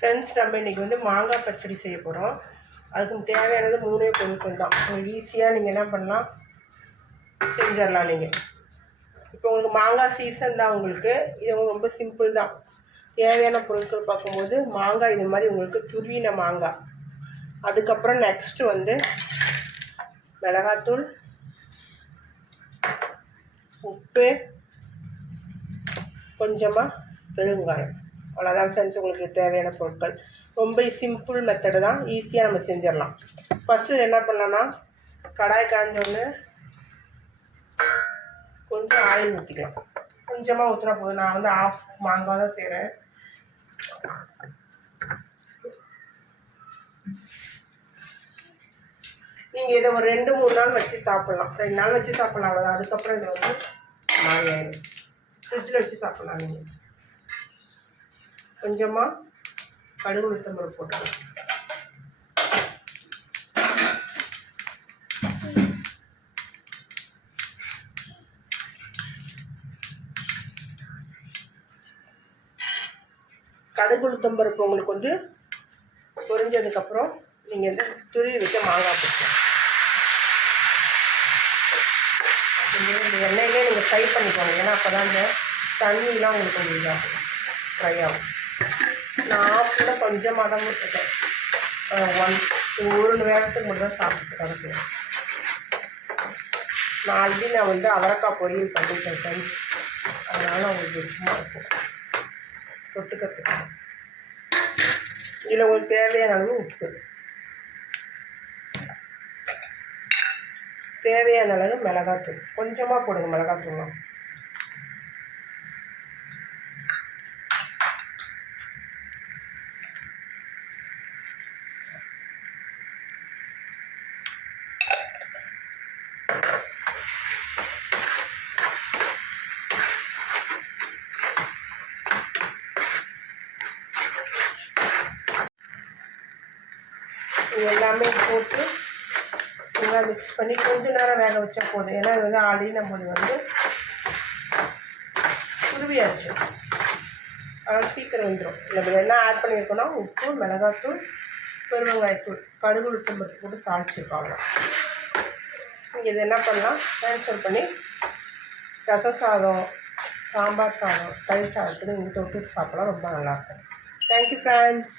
Friends, நம்ம இன்றைக்கி வந்து மாங்காய் பச்சடி செய்ய போகிறோம். அதுக்கு தேவையானது 3 பொருட்கள் தான். உங்களுக்கு ஈஸியாக நீங்கள் என்ன பண்ணலாம், செஞ்சிடலாம். நீங்கள் இப்போ உங்களுக்கு மாங்காய் சீசன் தான். உங்களுக்கு இது ரொம்ப சிம்பிள் தான். தேவையான பொருட்கள் பார்க்கும்போது மாங்காய் இது மாதிரி உங்களுக்கு துருவின மாங்காய், அதுக்கப்புறம் நெக்ஸ்ட்டு வந்து மிளகாத்தூள், உப்பு, கொஞ்சமாக பெருங்காயம். அவ்வளோதான் ஃப்ரெண்ட்ஸ் உங்களுக்கு தேவையான பொருட்கள். ரொம்ப சிம்பிள் மெத்தடு தான், ஈஸியாக நம்ம செஞ்சிடலாம். ஃபஸ்ட்டு என்ன பண்ணலான்னா, கடாய் காஞ்சோன்னு கொஞ்சம் ஆயில் ஊற்றிக்கலாம். கொஞ்சமாக ஊற்றினா போதும். நான் வந்து ஆஃப் மாங்காய் தான் செய்கிறேன். நீங்கள் இதை ஒரு 2-3 நாள் வச்சு சாப்பிட்லாம். 2 நாள் வச்சு சாப்பிட்லாம், அவ்வளோதான். அதுக்கப்புறம் இதை வந்து மாங்காய் ஃப்ரிட்ஜில் வச்சு சாப்பிட்லாம். நீங்கள் கொஞ்சமாக கடுகு உளுத்தம் பருப்பு போட்டுக்கலாம். கடுகு உளுத்தம் பருப்பு உங்களுக்கு வந்து பொரிஞ்சதுக்கப்புறம் நீங்கள் வந்து துருவி வச்ச மாங்காய் போட்டுக்கலாம். இந்த எண்ணெயிலே நீங்கள் ஃப்ரை பண்ணிக்கோங்க. ஏன்னா அப்போ தான் இந்த தண்ணிலாம் உங்களுக்கு கொஞ்சம் இதாகும், ஃப்ரை ஆகும். நான் கூட கொஞ்சமாக தான் விட்டுட்டேன். ஒரு நேரத்துக்கு மட்டும் தான் சாப்பிட்டு கிடக்குறேன். நான் ஆல்ரெடி நான் வந்து அவரைக்காய் பொரியல் பண்ணிட்டேன் ஃப்ரெண்ட்ஸ். அதனால் உங்களுக்கு சும்மா இருக்கும் தொட்டுக்கிறதுக்கு. இதில் உங்களுக்கு தேவையான அளவு உப்பு, தேவையான அளவு மிளகாத்தூள் கொஞ்சமாக போடுங்க. மிளகாத்தூள்லாம் எல்லாமே போட்டு நல்லா மிக்ஸ் பண்ணி கொஞ்சம் நேரம் வேக வச்சா போதும். ஏன்னா இது வந்து ஆல்ரெடி நம்ம வந்து துருவியாச்சு, அதனால் சீக்கிரம் வந்துடும். நம்ம என்ன ஆட் பண்ணியிருக்கோன்னா உப்பு, மிளகாத்தூள், பெருங்காயத்தூள், கடுகு உளுத்தம் பருப்பு போட்டு தாளிச்சிருக்காங்க. நீங்கள் இது என்ன பண்ணலாம், ட்ரான்ஸ்ஃபர் பண்ணி ரசம் சாதம், சாம்பார் சாதம், தயிர் சாதத்துக்கு நீங்கள் தொட்டு சாப்பிடலாம். ரொம்ப நல்லாயிருக்கும். Thank you friends.